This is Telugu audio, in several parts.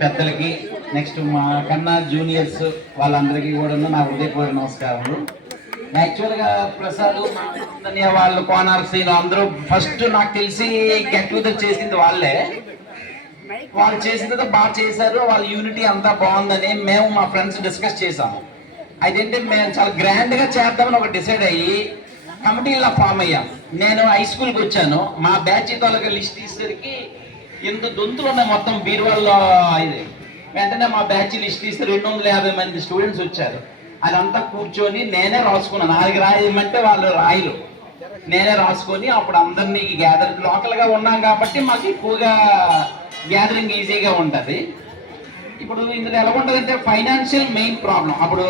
పెద్దలకి, నెక్స్ట్ మా కన్నా జూనియర్స్ వాళ్ళందరికీ కూడా నా హృదయపూర్వక నమస్కారములు. యాక్చువల్గా ప్రసాద్ వాళ్ళు కోనార్ శ్రీను అందరూ ఫస్ట్ నాకు తెలిసి గెట్ టుగెదర్ చేసింది వాళ్ళే. వాళ్ళు చేసింది బాగా చేశారు, వాళ్ళ యూనిటీ అంతా బాగుందని మేము మా ఫ్రెండ్స్ డిస్కస్ చేసాము. అదేంటి మేము చాలా గ్రాండ్గా చేద్దామని ఒక డిసైడ్ అయ్యి కమిటీలా ఫామ్ అయ్యాం. నేను హై స్కూల్కి వచ్చాను, మా బ్యాచ్ తోలగా లిస్ట్ తీసేసరికి ఇంత దొంతులు ఉన్నాయి మొత్తం బీరువాల్లో. ఇది వెంటనే మా బ్యాచ్ లిస్ట్ తీస్తే 250 మంది స్టూడెంట్స్ వచ్చారు. అదంతా కూర్చొని నేనే రాసుకున్నాను. నాలుగు రాయమంటే వాళ్ళు రాయలు, నేనే రాసుకొని అప్పుడు అందరినీ గ్యాదర్ లోకల్గా ఉన్నాం కాబట్టి మాకు ఎక్కువగా గ్యాదరింగ్ ఈజీగా ఉంటుంది. ఇప్పుడు ఇందులో ఎలా ఉంటుందంటే ఫైనాన్షియల్ మెయిన్ ప్రాబ్లం. అప్పుడు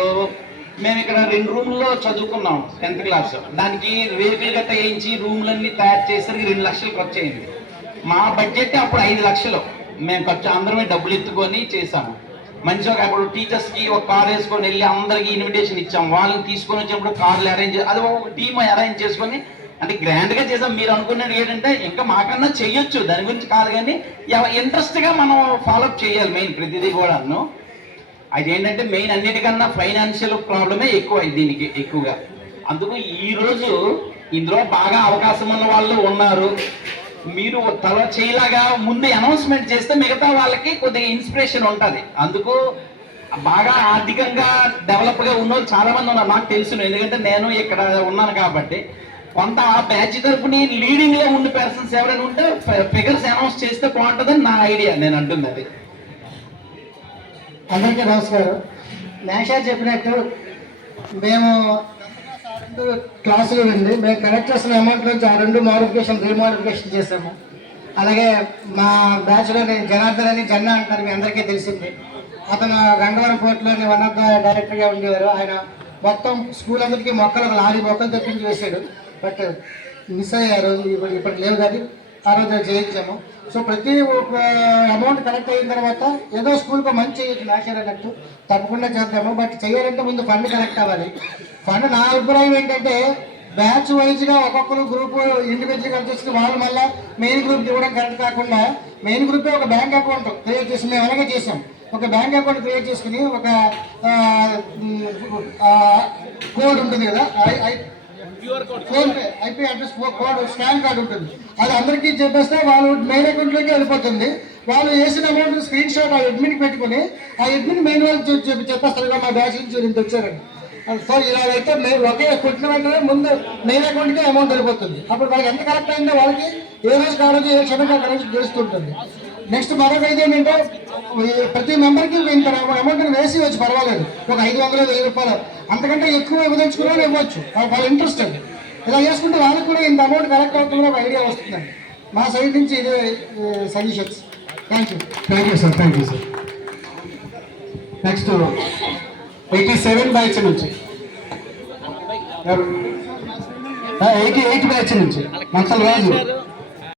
మేము ఇక్కడ 2 రూమ్లో చదువుకున్నాం 10th క్లాస్. దానికి రేకులు గట్ట వేయించి రూమ్లన్నీ తయారు చేసరికి 2 లక్షలు ఖర్చు అయింది. మా బడ్జెట్ అప్పుడు 5 లక్షలు మేము ఖర్చు అందరమే డబ్బులు ఎత్తుకొని చేసాము. మంచిగా అప్పుడు టీచర్స్కి ఒక కార్ వేసుకొని వెళ్ళి అందరికి ఇన్విటేషన్ ఇచ్చాం. వాళ్ళని తీసుకొని వచ్చినప్పుడు కార్లు అరేంజ్, అది ఒక టీమ్ అరేంజ్ చేసుకొని అంటే గ్రాండ్గా చేసాం. మీరు అనుకున్నది ఏంటంటే ఇంకా మాకన్నా చెయ్యొచ్చు, దాని గురించి కాదు, కానీ ఇంట్రెస్ట్గా మనం ఫాలోఅప్ చేయాలి మెయిన్ ప్రతిదీ కూడాను. అదేంటంటే మెయిన్ అన్నిటికన్నా ఫైనాన్షియల్ ప్రాబ్లమే ఎక్కువ దీనికి ఎక్కువగా. అందుకు ఈరోజు ఇందులో బాగా అవకాశం ఉన్న వాళ్ళు ఉన్నారు. మీరు తల చేయలాగా ముందు అనౌన్స్మెంట్ చేస్తే మిగతా వాళ్ళకి కొద్దిగా ఇన్స్పిరేషన్ ఉంటుంది. అందుకు బాగా ఆర్థికంగా డెవలప్గా ఉన్న వాళ్ళు చాలా మంది ఉన్నారు, నాకు తెలుసును. ఎందుకంటే నేను ఇక్కడ ఉన్నాను కాబట్టి. కొంత ఆ బ్యాచ్ తరపుని లీడింగ్లో ఉన్న పర్సన్స్ ఎవరైనా ఉంటే ఫిగర్స్ అనౌన్స్ చేస్తే బాగుంటుందని నా ఐడియా, నేను అంటుంది అది. అందరికీ నమస్కారం. నేషా చెప్పినట్టు మేము క్లాసులు వింది మేము కలెక్ట్ చేసిన అమౌంట్ నుంచి ఆ 2 రీమోడిఫికేషన్ చేసాము. అలాగే మా బ్యాచ్లో నేను జనార్దన్ అని జన్నా అంటారు, మీ అందరికీ తెలిసింది. అతను గంగవరం పోర్టులోని వన్ ఆఫ్ ద డైరెక్టర్గా ఉండేవారు. ఆయన మొత్తం స్కూల్ అందరికీ మొక్కలు 1 లారీ మొక్కలు తెప్పించి వేసాడు. బట్ మిస్ అయ్యారు, ఇప్పుడు లేవు, కానీ ఆ రోజు చేయించాము. సో ప్రతి అమౌంట్ కలెక్ట్ అయిన తర్వాత ఏదో స్కూల్కి మంచి నేచర్ అన్నట్టు తప్పకుండా చేద్దాము. బట్ చేయాలంటే ముందు ఫండ్ కలెక్ట్ అవ్వాలి. ఫండ్ నా అభిప్రాయం ఏంటంటే బ్యాచ్ వైజ్గా ఒక్కొక్కరు గ్రూప్ ఇండివిజువల్గా వచ్చేసి వాళ్ళు మళ్ళీ మెయిన్ గ్రూప్ ఇవ్వడం కరెక్ట్ కాకుండా మెయిన్ గ్రూపే ఒక బ్యాంక్ అకౌంట్ క్రియేట్ చేసి మేము అలాగే చేసాం. ఒక బ్యాంక్ అకౌంట్ క్రియేట్ చేసుకుని ఒక కోడ్ ఉంటుంది కదా, PhonePe IP address code scan card ఉంటుంది. అది అందరికీ చెప్పేస్తే వాళ్ళు మెయిన్ అకౌంట్లోకి వెళ్ళిపోతుంది. వాళ్ళు వేసిన అమౌంట్ స్క్రీన్ షాట్ ఆ అడ్మిన్కి పెట్టుకుని ఆ అడ్మిన్ మెయిన్ వాళ్ళు చెప్పేస్తారు మా బ్యాచ్ నుంచి ఇంత వచ్చారని. సో ఇలాగైతే ఒకే కొట్టిన వెంటనే ముందు మెయిన్ అకౌంట్కి అమౌంట్ వెళ్ళిపోతుంది. అప్పుడు వాళ్ళకి ఎంత కరెక్ట్ అయిందో వాళ్ళకి ఏ రోజు కావచ్చు ఏ క్షణంగా కరెక్ట్ తెలుస్తుంటుంది. నెక్స్ట్ మరొక అయితే ఏంటంటే ప్రతి మెంబర్కి ఇంత అమౌంట్ వేసి వచ్చి పర్వాలేదు, ఒక 500 1000 రూపాయలు అంతకంటే ఎక్కువ ఇవ్వదలుచుకున్నా ఇవ్వచ్చు, వాళ్ళ ఇంట్రెస్ట్ అండి. ఇలా చేసుకుంటే వాళ్ళకి కూడా ఇంత అమౌంట్ కరెక్ట్ అవుతుందో ఒక ఐడియా వస్తుందండి. మా సైడ్ నుంచి ఇదే suggestions. Thank you sir. Next 87 batch నుంచి 88 బ్యాచ్ నుంచి మసల్ రాజు.